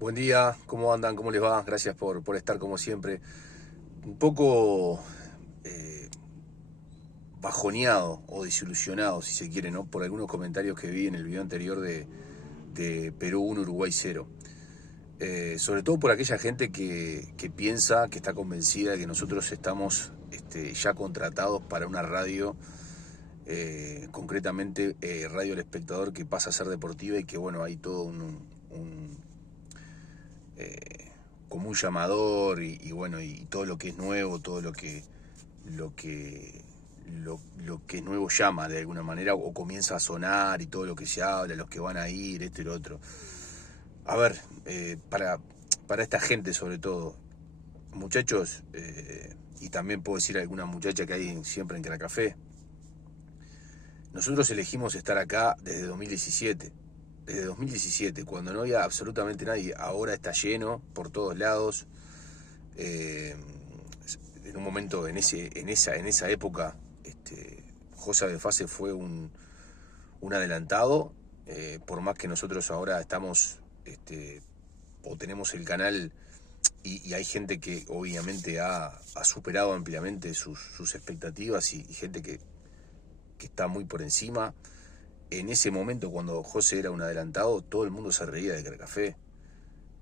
Buen día, ¿cómo andan? ¿Cómo les va? Gracias por estar como siempre. Un poco eh, bajoneado o desilusionado, si se quiere, ¿no? Por algunos comentarios que vi en el video anterior de Perú 1, Uruguay 0. Sobre todo por aquella gente que piensa, que está convencida de que nosotros estamos ya contratados para una radio, concretamente Radio El Espectador, que pasa a ser deportiva y que, bueno, hay todo un eh, como un llamador y bueno, y todo lo que es nuevo, todo lo que lo que es nuevo llama de alguna manera o comienza a sonar y todo lo que se habla, los que van a ir, esto y lo otro. A ver, para esta gente sobre todo, muchachos, y también puedo decir a alguna muchacha que hay siempre en Cracafé, nosotros elegimos estar acá desde 2017. Desde 2017, cuando no había absolutamente nadie, ahora está lleno por todos lados. Eh, en un momento, en esa época, José de Fase fue un adelantado, por más que nosotros ahora estamos, o tenemos el canal, y hay gente que obviamente ha superado ampliamente sus expectativas y gente que está muy por encima. En ese momento, cuando José era un adelantado, todo el mundo se reía de Cracafé.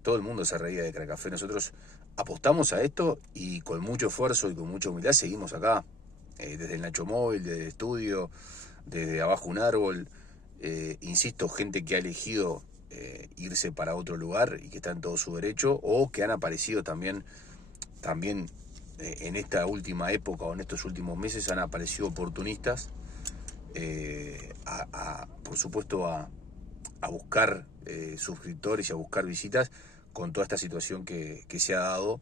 Todo el mundo se reía de Cracafé. Nosotros apostamos a esto y con mucho esfuerzo y con mucha humildad seguimos acá. Desde el Nacho Móvil, desde el estudio, desde abajo un árbol. Insisto, gente que ha elegido irse para otro lugar y que está en todo su derecho, o que han aparecido también en esta última época o en estos últimos meses han aparecido oportunistas, por supuesto, a buscar suscriptores y a buscar visitas con toda esta situación que se ha dado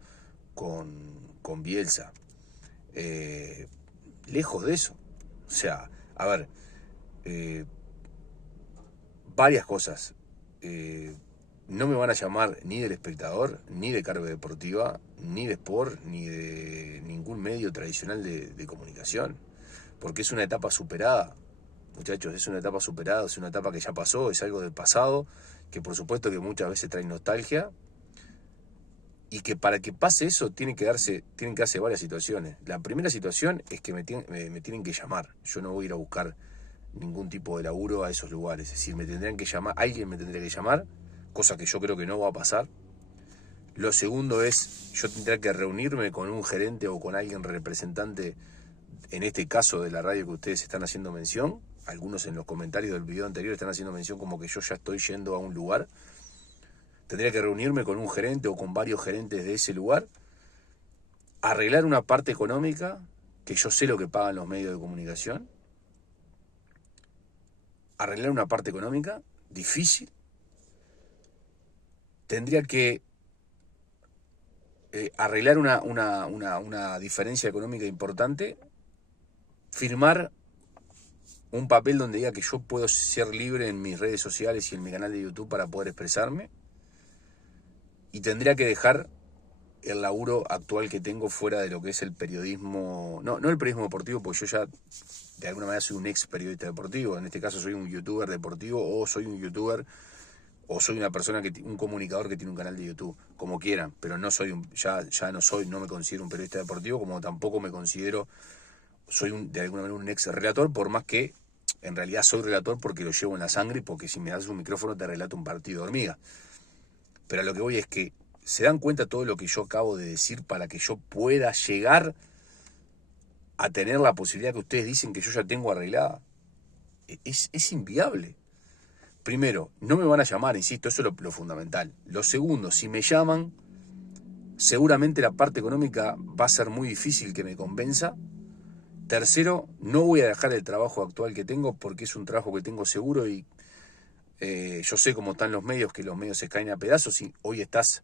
con Bielsa. Eh, Lejos de eso. O sea, a ver, eh, varias cosas. Eh, no me van a llamar ni del Espectador, ni de Carve Deportiva, ni de Sport, ni de ningún medio tradicional de comunicación, porque es una etapa superada, muchachos, es una etapa superada, es una etapa que ya pasó, es algo del pasado, que por supuesto que muchas veces trae nostalgia, y que para que pase eso tienen que darse varias situaciones. La primera situación es que me tienen que llamar. Yo no voy a ir a buscar ningún tipo de laburo a esos lugares. Es decir, me tendrían que llamar, alguien me tendría que llamar, cosa que yo creo que no va a pasar. Lo segundo es, yo tendría que reunirme con un gerente o con alguien representante, en este caso de la radio que ustedes están haciendo mención. Algunos en los comentarios del video anterior están haciendo mención como que yo ya estoy yendo a un lugar. Tendría que reunirme con un gerente o con varios gerentes de ese lugar, arreglar una parte económica, que yo sé lo que pagan los medios de comunicación, arreglar una parte económica difícil. Tendría que arreglar una diferencia económica importante, firmar un papel donde diga que yo puedo ser libre en mis redes sociales y en mi canal de YouTube para poder expresarme, y tendría que dejar el laburo actual que tengo fuera de lo que es el periodismo, no el periodismo deportivo, porque yo ya de alguna manera soy un ex periodista deportivo, en este caso soy un youtuber deportivo, o soy un youtuber, o soy una persona un comunicador que tiene un canal de YouTube, como quieran, pero no soy ya no me considero un periodista deportivo, como tampoco me considero, de alguna manera un ex relator, por más que en realidad soy relator porque lo llevo en la sangre, porque si me das un micrófono te relato un partido de hormiga. Pero a lo que voy es que se dan cuenta todo lo que yo acabo de decir para que yo pueda llegar a tener la posibilidad que ustedes dicen que yo ya tengo arreglada. Es inviable. Primero, no me van a llamar, insisto, eso es lo fundamental. Lo segundo, si me llaman, seguramente la parte económica va a ser muy difícil que me convenza. Tercero, no voy a dejar el trabajo actual que tengo porque es un trabajo que tengo seguro y yo sé cómo están los medios, que los medios se caen a pedazos, y hoy estás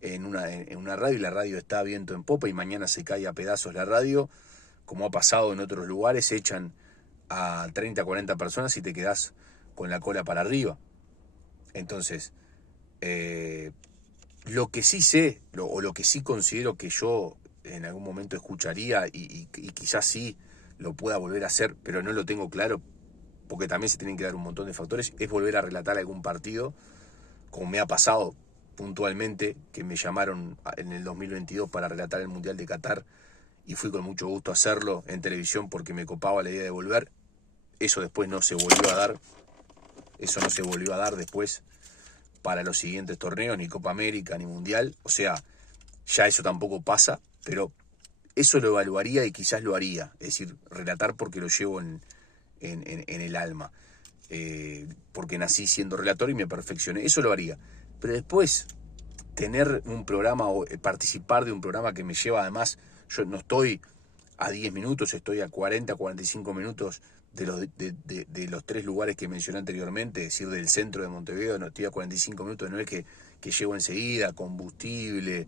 en una radio y la radio está a viento en popa y mañana se cae a pedazos la radio, como ha pasado en otros lugares, echan a 30, 40 personas y te quedás con la cola para arriba. Entonces, eh, lo que sí sé, o lo que sí considero que yo en algún momento escucharía y quizás sí lo pueda volver a hacer, pero no lo tengo claro, porque también se tienen que dar un montón de factores, es volver a relatar algún partido, como me ha pasado puntualmente, que me llamaron en el 2022 para relatar el Mundial de Qatar, y fui con mucho gusto a hacerlo en televisión porque me copaba la idea de volver. Eso después no se volvió a dar. Eso no se volvió a dar después para los siguientes torneos, ni Copa América, ni Mundial. O sea, ya eso tampoco pasa, pero eso lo evaluaría y quizás lo haría. Es decir, relatar porque lo llevo en el alma. Porque nací siendo relator y me perfeccioné. Eso lo haría. Pero después, tener un programa o participar de un programa que me lleva, además, yo no estoy a 10 minutos, estoy a 40, 45 minutos de los 3 lugares que mencioné anteriormente, es decir, del centro de Montevideo, no estoy a 45 minutos, no es que llego enseguida, combustible.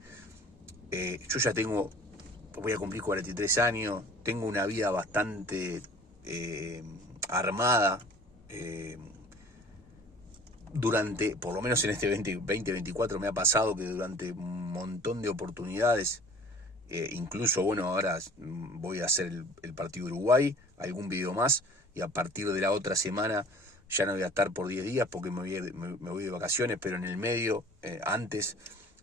Yo ya voy a cumplir 43 años, tengo una vida bastante armada. Durante, por lo menos en este 2024 me ha pasado que durante un montón de oportunidades, incluso, bueno, ahora voy a hacer el partido de Uruguay, algún video más, y a partir de la otra semana ya no voy a estar por 10 días porque me voy de vacaciones, pero en el medio, antes,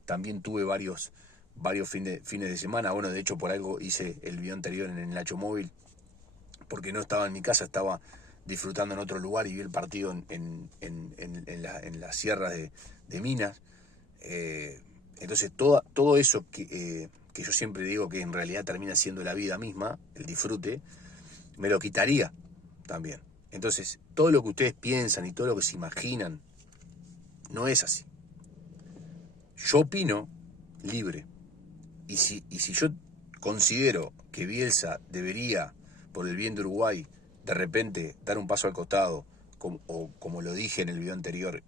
también tuve varios fines de semana. Bueno, de hecho por algo hice el video anterior en el Nacho Móvil, porque no estaba en mi casa, estaba disfrutando en otro lugar y vi el partido en las sierras de Minas. Entonces todo eso que yo siempre digo que en realidad termina siendo la vida misma, el disfrute, me lo quitaría también. Entonces, todo lo que ustedes piensan y todo lo que se imaginan, no es así. Yo opino libre. Y si yo considero que Bielsa debería, por el bien de Uruguay, de repente dar un paso al costado, como lo dije en el video anterior,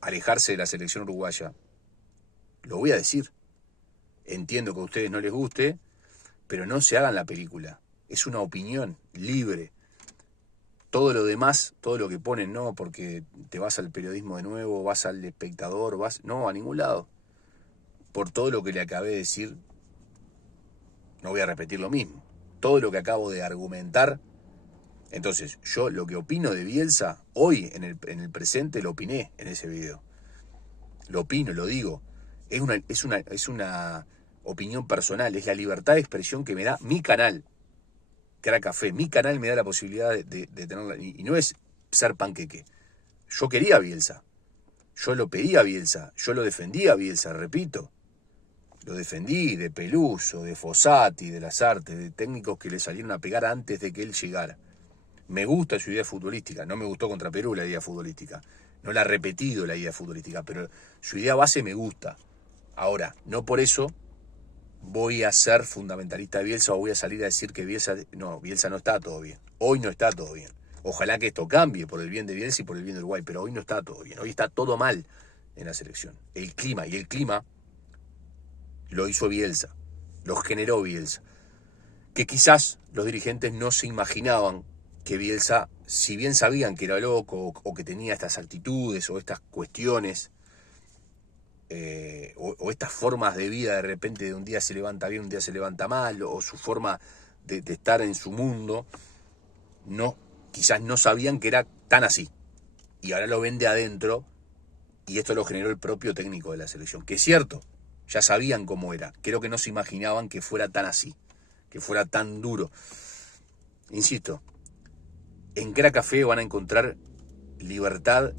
alejarse de la selección uruguaya, lo voy a decir. Entiendo que a ustedes no les guste, pero no se hagan la película. Es una opinión libre. Todo lo demás, todo lo que ponen, no, porque te vas al periodismo de nuevo, vas al espectador, no, a ningún lado. Por todo lo que le acabé de decir, no voy a repetir lo mismo. Todo lo que acabo de argumentar. Entonces, yo lo que opino de Bielsa, hoy, en el presente, lo opiné en ese video. Lo opino, lo digo. Es una opinión personal, es la libertad de expresión que me da mi canal, Crack Café. Mi canal me da la posibilidad de tenerla, y no es ser panqueque. Yo quería a Bielsa, yo lo pedí a Bielsa, yo lo defendí a Bielsa, repito. Lo defendí de Peluso, de Fossati, de Lasarte, de técnicos que le salieron a pegar antes de que él llegara. Me gusta su idea futbolística, no me gustó contra Perú la idea futbolística. No la he repetido la idea futbolística, pero su idea base me gusta. Ahora, no por eso voy a ser fundamentalista de Bielsa o voy a salir a decir que Bielsa no está todo bien. Hoy no está todo bien. Ojalá que esto cambie por el bien de Bielsa y por el bien de Uruguay, pero hoy no está todo bien. Hoy está todo mal en la selección. El clima lo hizo Bielsa, lo generó Bielsa. Que quizás los dirigentes no se imaginaban que Bielsa, si bien sabían que era loco o que tenía estas actitudes o estas cuestiones, o estas formas de vida, de repente de un día se levanta bien, un día se levanta mal, o su forma de estar en su mundo, quizás no sabían que era tan así. Y ahora lo ven de adentro, y esto lo generó el propio técnico de la selección. Que es cierto, ya sabían cómo era. Creo que no se imaginaban que fuera tan así, que fuera tan duro. Insisto, en Crack Café van a encontrar libertad,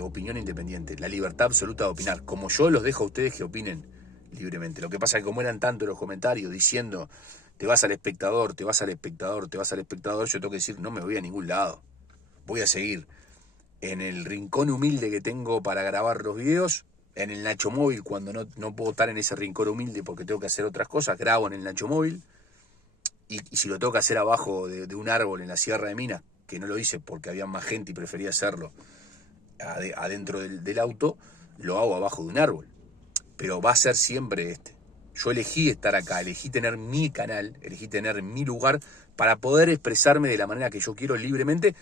opinión independiente, la libertad absoluta de opinar, como yo los dejo a ustedes que opinen libremente. Lo que pasa es que como eran tanto los comentarios diciendo te vas al espectador, te vas al espectador, te vas al espectador, yo tengo que decir no me voy a ningún lado, voy a seguir en el rincón humilde que tengo para grabar los videos, en el Nacho Móvil cuando no puedo estar en ese rincón humilde porque tengo que hacer otras cosas, grabo en el Nacho Móvil, y si lo tengo que hacer abajo de un árbol en la Sierra de Minas, que no lo hice porque había más gente y prefería hacerlo adentro del auto, lo hago abajo de un árbol. Pero va a ser siempre este. Yo elegí estar acá, elegí tener mi canal, elegí tener mi lugar para poder expresarme de la manera que yo quiero libremente,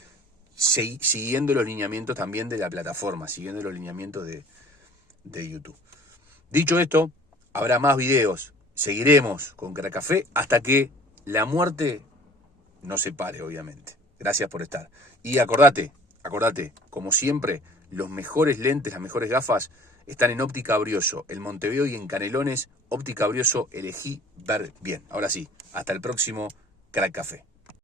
siguiendo los lineamientos también de la plataforma, siguiendo los lineamientos de YouTube. Dicho esto, habrá más videos, seguiremos con Crack Café hasta que la muerte nos separe, obviamente. Gracias por estar. Y acordate, como siempre, los mejores lentes, las mejores gafas están en Óptica Brioso, en Montevideo y en Canelones. Óptica Brioso, elegí ver bien. Ahora sí, hasta el próximo Crack Café.